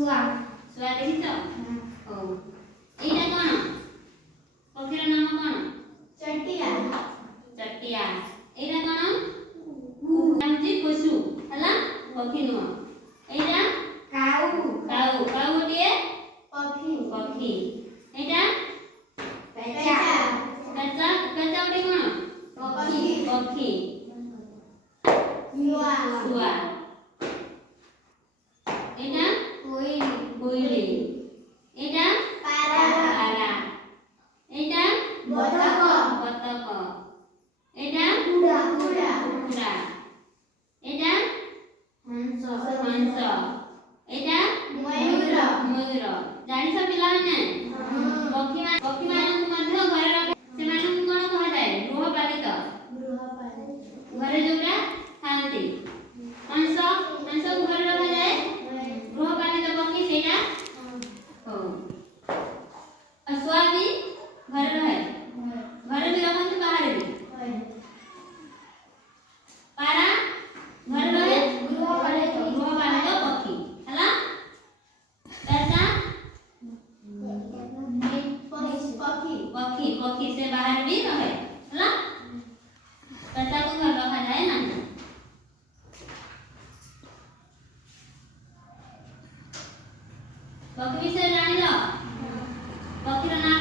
ଶୁଆ ଶୁଆ ଦେଖିଛ? ହଉ ଏଇଟା କଣ? ପକ୍ଷୀର ନାମ କଣ? ଚଟିଆ ଚଟିଆ। ଏଇଟା କଣ? ହଉଛି ପଶୁ ହେଲା, ପକ୍ଷୀ ନୁହଁ। ଏଇଟା କାଉ କାଉ। କାଉ ଗୋଟିଏ ପକ୍ଷୀ ପକ୍ଷୀ। ଏଇଟା ପେଚା ପେଚା। ପେଚା ଗୋଟେ କଣ? ପକ୍ଷୀ ପକ୍ଷୀ। ଶୁଆ ଶୁଆ। ଏଇଟା କୋଇଲି କୋଇଲି। ଏଇଟା ପାରା ପାରା। ଏଇଟା ବତକ ବତକ। ଏଇଟା କୁକୁଡ଼ା କୁକୁଡ଼ା କୁକୁଡ଼ା। ଏଇଟା ହଂସ ହଂସ। ଏଇଟା ମୟୂର ମୟୂର। ଜାଣିଛ ପିଲାମାନେ? ପକ୍ଷୀମାନଙ୍କୁ ମଧ୍ୟ ଘରେ ରଖେ। ସେମାନଙ୍କୁ କଣ କୁହାଯାଏ? ଗୃହପାଳିତ। ଘରେ ଯୋଉଟା ଥାନ୍ତି। ହଂସ। ହଂସକୁ ଘରେ ରଖାଯାଏ। ଗୃହପାଳିତ ପକ୍ଷୀ ସେଇଟା। ହଉ। ଆଉ ଶୁଆ ବି ଘରେ ରହେ। ଘରେ ବି ରଖନ୍ତି, ବାହାରେ ବି। ପାରା ଘରେ ରହେ। ଗୃହପାଳିତ ପକ୍ଷୀ ହେଲା। ପେଚା ପକ୍ଷୀ। ପକ୍ଷୀ ସେ ବାହାରେ ବି ରହେ ହେଲା। ପେଚାକୁ ଘରେ ରଖାଯାଏ ନାହିଁ। ପକ୍ଷୀ ବିଷୟରେ ଜାଣିଲ? ପକ୍ଷୀର ନାଁ